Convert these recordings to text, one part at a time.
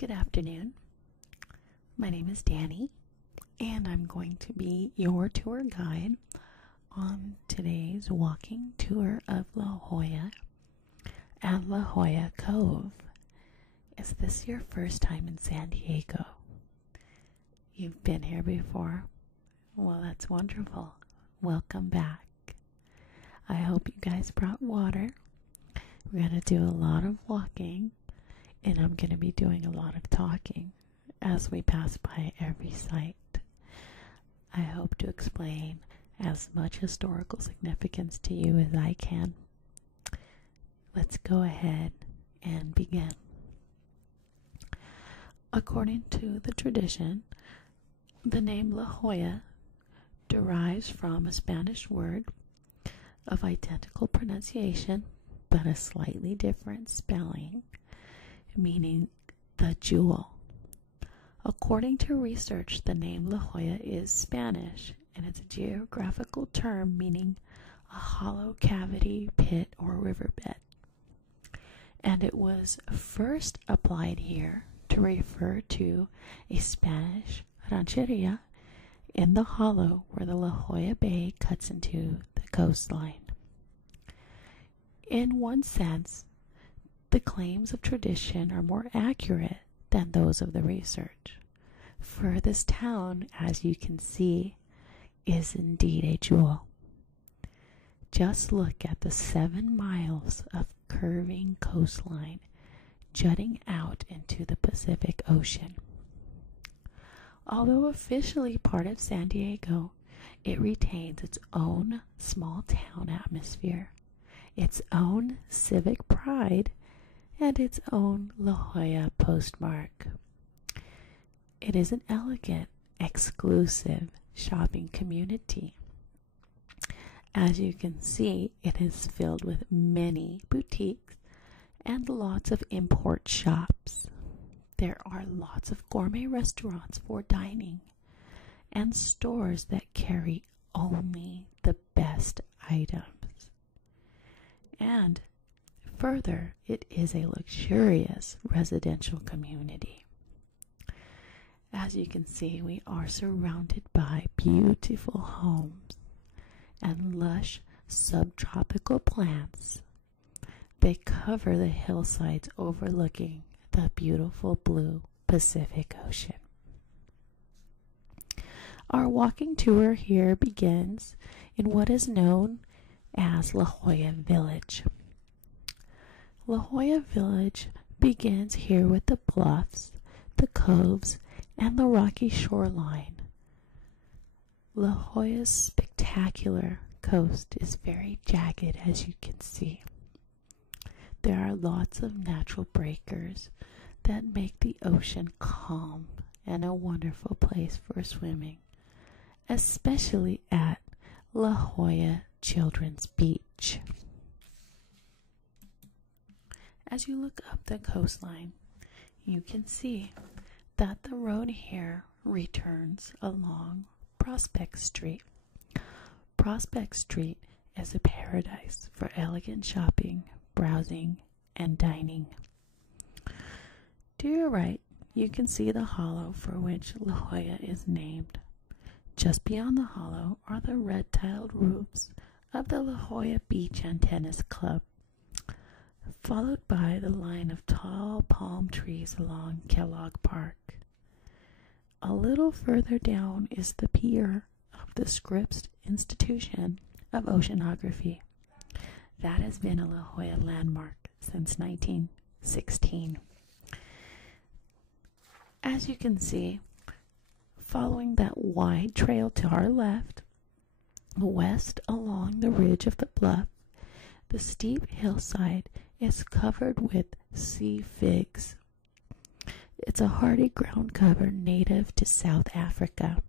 Good afternoon. My name is Danny, and I'm going to be your tour guide on today's walking tour of La Jolla and La Jolla Cove. Is this your first time in San Diego? You've been here before? Well, that's wonderful. Welcome back. I hope you guys brought water. We're going to do a lot of walking, and I'm going to be doing a lot of talking as we pass by every site. I hope to explain as much historical significance to you as I can. Let's go ahead and begin. According to the tradition, the name La Jolla derives from a Spanish word of identical pronunciation but a slightly different spelling, meaning the jewel. According to research, the name La Jolla is Spanish, and it's a geographical term meaning a hollow cavity, pit, or riverbed. And it was first applied here to refer to a Spanish rancheria in the hollow where the La Jolla Bay cuts into the coastline. In one sense, the claims of tradition are more accurate than those of the research, for this town, as you can see, is indeed a jewel. Just look at the 7 miles of curving coastline jutting out into the Pacific Ocean. Although officially part of San Diego, it retains its own small town atmosphere, its own civic pride, and its own La Jolla postmark. It is an elegant, exclusive shopping community. As you can see, it is filled with many boutiques and lots of import shops. There are lots of gourmet restaurants for dining and stores that carry only the best items. And further, it is a luxurious residential community. As you can see, we are surrounded by beautiful homes and lush subtropical plants. They cover the hillsides overlooking the beautiful blue Pacific Ocean. Our walking tour here begins in what is known as La Jolla Village. La Jolla Village begins here with the bluffs, the coves, and the rocky shoreline. La Jolla's spectacular coast is very jagged, as you can see. There are lots of natural breakers that make the ocean calm and a wonderful place for swimming, especially at La Jolla Children's Beach. As you look up the coastline, you can see that the road here returns along Prospect Street. Prospect Street is a paradise for elegant shopping, browsing, and dining. To your right, you can see the hollow for which La Jolla is named. Just beyond the hollow are the red-tiled roofs of the La Jolla Beach and Tennis Club, followed by the line of tall palm trees along Kellogg Park. A little further down is the pier of the Scripps Institution of Oceanography. That has been a La Jolla landmark since 1916. As you can see, following that wide trail to our left, west along the ridge of the bluff, the steep hillside is covered with sea figs. It's a hardy ground cover native to South Africa.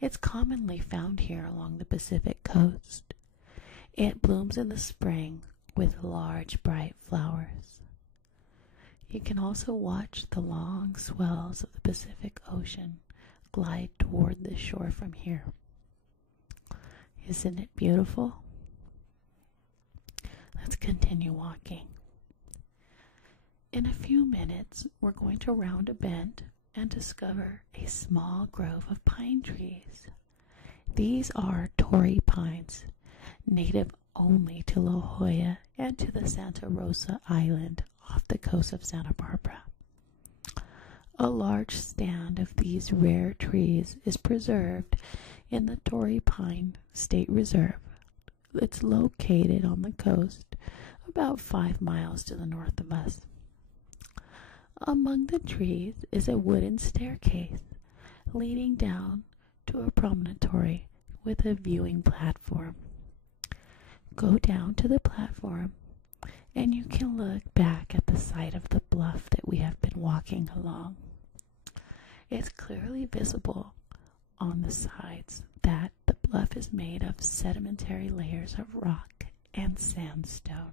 It's commonly found here along the Pacific coast. It blooms in the spring with large, bright flowers. You can also watch the long swells of the Pacific Ocean glide toward the shore from here. Isn't it beautiful? Let's continue walking. In a few minutes, we're going to round a bend and discover a small grove of pine trees. These are Torrey pines, native only to La Jolla and to the Santa Rosa Island off the coast of Santa Barbara. A large stand of these rare trees is preserved in the Torrey Pine State Reserve. It's located on the coast about 5 miles to the north of us. Among the trees is a wooden staircase leading down to a promontory with a viewing platform. Go down to the platform and you can look back at the side of the bluff that we have been walking along. It's clearly visible on the sides that the bluff is made of sedimentary layers of rock and sandstone.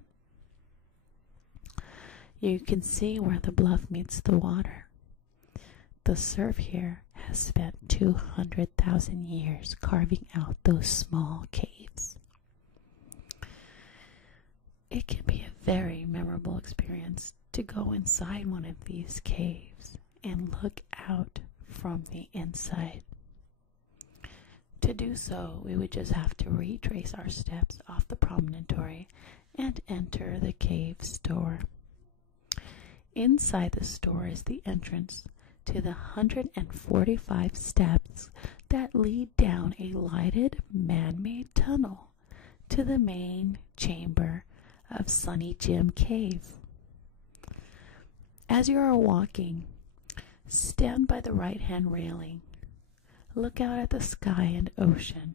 You can see where the bluff meets the water. The surf here has spent 200,000 years carving out those small caves. It can be a very memorable experience to go inside one of these caves and look out from the inside. To do so, we would just have to retrace our steps off the promontory and enter the cave store. Inside the store is the entrance to the 145 steps that lead down a lighted man-made tunnel to the main chamber of Sunny Jim Cave. As you are walking, stand by the right-hand railing. Look out at the sky and ocean.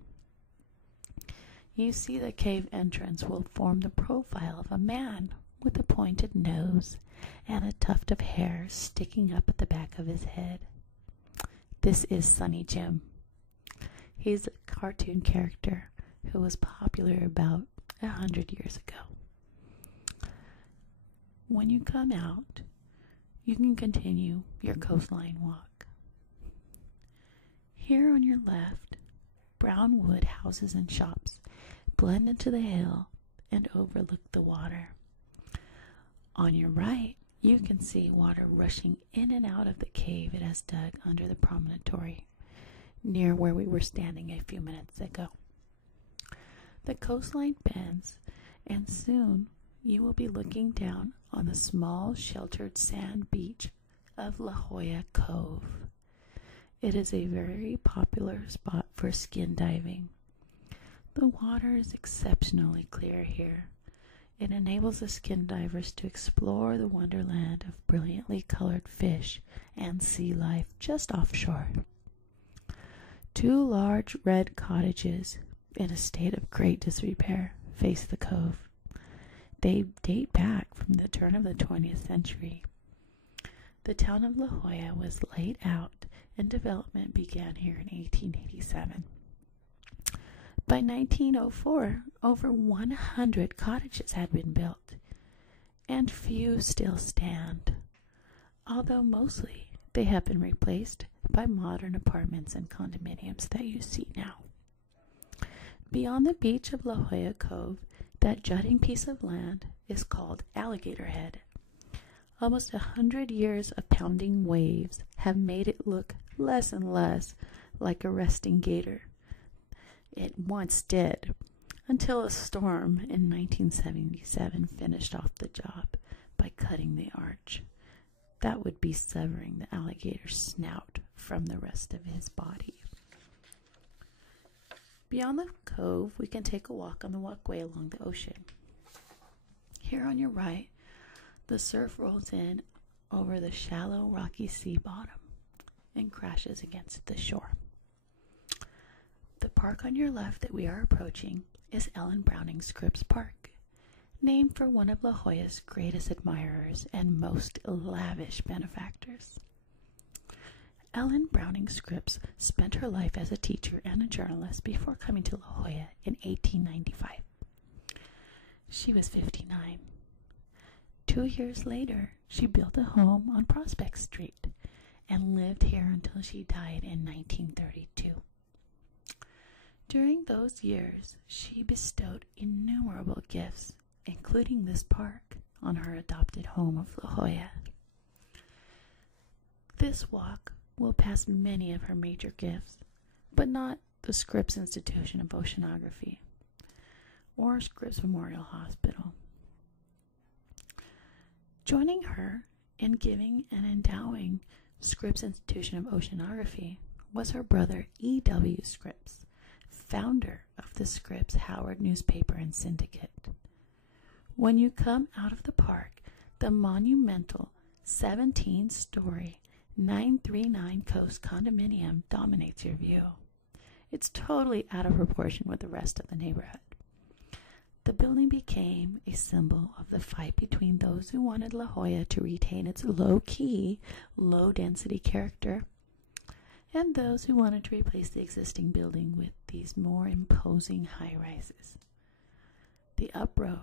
You see the cave entrance will form the profile of a man with a pointed nose and a tuft of hair sticking up at the back of his head. This is Sunny Jim. He's a cartoon character who was popular about 100 years ago. When you come out, you can continue your coastline walk. Here on your left, brown wood houses and shops blend into the hill and overlook the water. On your right, you can see water rushing in and out of the cave it has dug under the promontory, near where we were standing a few minutes ago. The coastline bends, and soon you will be looking down on the small sheltered sand beach of La Jolla Cove. It is a very popular spot for skin diving. The water is exceptionally clear here. It enables the skin divers to explore the wonderland of brilliantly colored fish and sea life just offshore. 2 large red cottages in a state of great disrepair face the cove. They date back from the turn of the 20th century. The town of La Jolla was laid out and development began here in 1887. By 1904, over 100 cottages had been built, and few still stand, although mostly they have been replaced by modern apartments and condominiums that you see now. Beyond the beach of La Jolla Cove, that jutting piece of land is called Alligator Head. Almost 100 years of pounding waves have made it look less and less like a resting gator. It once did, until a storm in 1977 finished off the job by cutting the arch. That would be severing the alligator's snout from the rest of his body. Beyond the cove, we can take a walk on the walkway along the ocean. Here on your right, the surf rolls in over the shallow, rocky sea bottom and crashes against the shore. The park on your left that we are approaching is Ellen Browning Scripps Park, named for one of La Jolla's greatest admirers and most lavish benefactors. Ellen Browning Scripps spent her life as a teacher and a journalist before coming to La Jolla in 1895. She was 59. 2 years later, she built a home on Prospect Street and lived here until she died in 1932. During those years, she bestowed innumerable gifts, including this park, on her adopted home of La Jolla. This walk will pass many of her major gifts, but not the Scripps Institution of Oceanography or Scripps Memorial Hospital. Joining her in giving and endowing Scripps Institution of Oceanography was her brother E.W. Scripps, founder of the Scripps Howard newspaper and syndicate. When you come out of the park, the monumental 17-story 939 Coast condominium dominates your view. It's totally out of proportion with the rest of the neighborhood. The building became a symbol of the fight between those who wanted La Jolla to retain its low-key, low-density character and those who wanted to replace the existing building with these more imposing high-rises. The uproar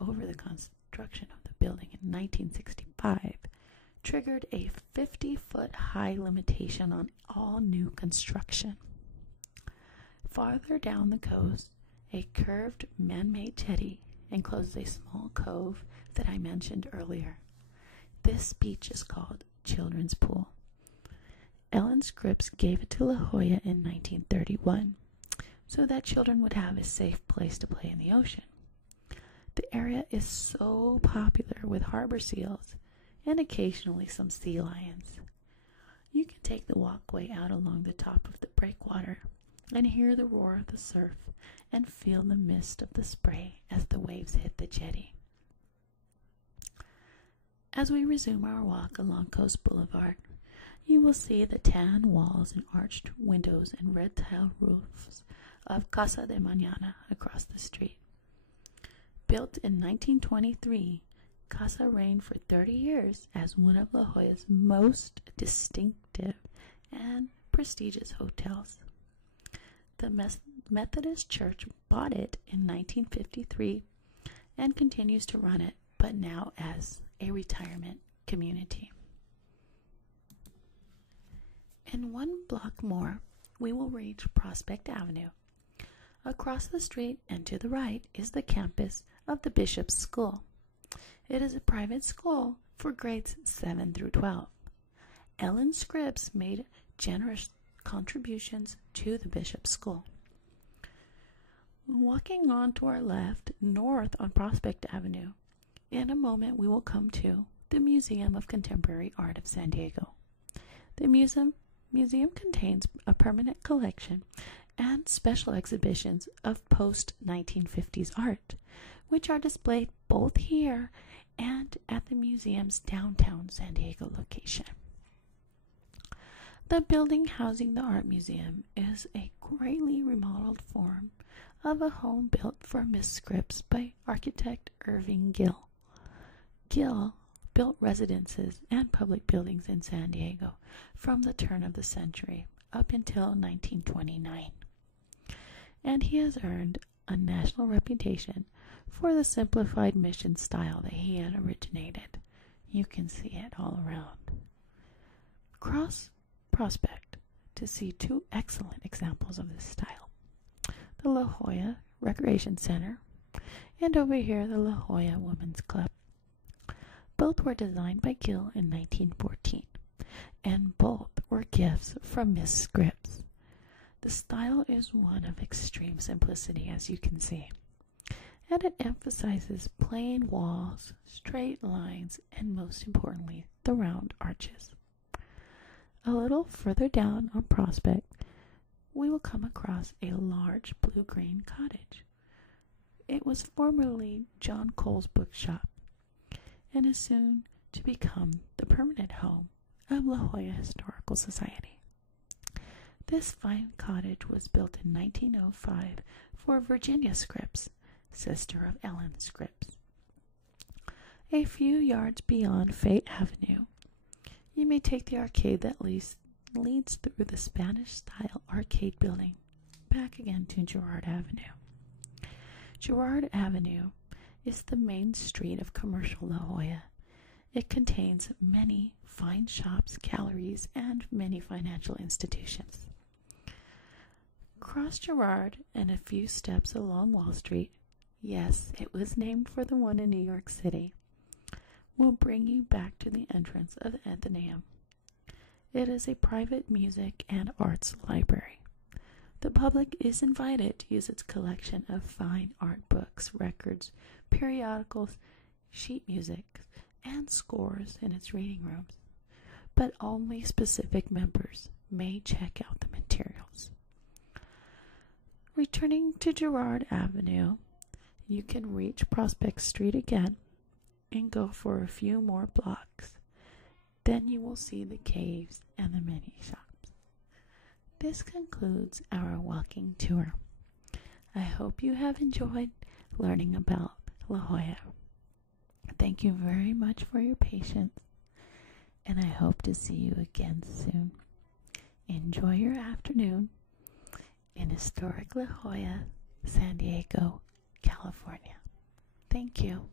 over the construction of the building in 1965 triggered a 50-foot high limitation on all new construction. Farther down the coast, a curved man-made jetty encloses a small cove that I mentioned earlier. This beach is called Children's Pool. Ellen Scripps gave it to La Jolla in 1931 so that children would have a safe place to play in the ocean. The area is so popular with harbor seals and occasionally some sea lions. You can take the walkway out along the top of the breakwater and hear the roar of the surf and feel the mist of the spray as the waves hit the jetty. As we resume our walk along Coast Boulevard, you will see the tan walls and arched windows and red tile roofs of Casa de Mañana across the street. Built in 1923, Casa reigned for 30 years as one of La Jolla's most distinctive and prestigious hotels. The Methodist Church bought it in 1953 and continues to run it, but now as a retirement community. In one block more, we will reach Prospect Avenue. Across the street and to the right is the campus of the Bishop's School. It is a private school for grades 7 through 12. Ellen Scripps made generous contributions to the Bishop's School. Walking on to our left, north on Prospect Avenue, in a moment we will come to the Museum of Contemporary Art of San Diego. The museum contains a permanent collection and special exhibitions of post-1950s art, which are displayed both here and at the museum's downtown San Diego location. The building housing the art museum is a greatly remodeled form of a home built for Miss Scripps by architect Irving Gill. Gill built residences and public buildings in San Diego from the turn of the century up until 1929. And he has earned a national reputation for the simplified mission style that he had originated. You can see it all around. Cross Prospect to see two excellent examples of this style. The La Jolla Recreation Center, and over here the La Jolla Women's Club. Both were designed by Gill in 1914, and both were gifts from Miss Scripps. The style is one of extreme simplicity, as you can see, and it emphasizes plain walls, straight lines, and most importantly, the round arches. A little further down on Prospect, we will come across a large blue-green cottage. It was formerly John Cole's bookshop and is soon to become the permanent home of La Jolla Historical Society. This fine cottage was built in 1905 for Virginia Scripps, sister of Ellen Scripps. A few yards beyond Fayette Avenue, you may take the arcade that leads through the Spanish-style arcade building back again to Girard Avenue. Girard Avenue is the main street of commercial La Jolla. It contains many fine shops, galleries, and many financial institutions. Cross Girard and a few steps along Wall Street, yes, it was named for the one in New York City, will bring you back to the entrance of the Athenaeum. It is a private music and arts library. The public is invited to use its collection of fine art books, records, periodicals, sheet music, and scores in its reading rooms, but only specific members may check out the materials. Returning to Girard Avenue, you can reach Prospect Street again and go for a few more blocks. Then you will see the caves and the mini shops. This concludes our walking tour. I hope you have enjoyed learning about La Jolla. Thank you very much for your patience, and I hope to see you again soon. Enjoy your afternoon in historic La Jolla, San Diego, California. Thank you.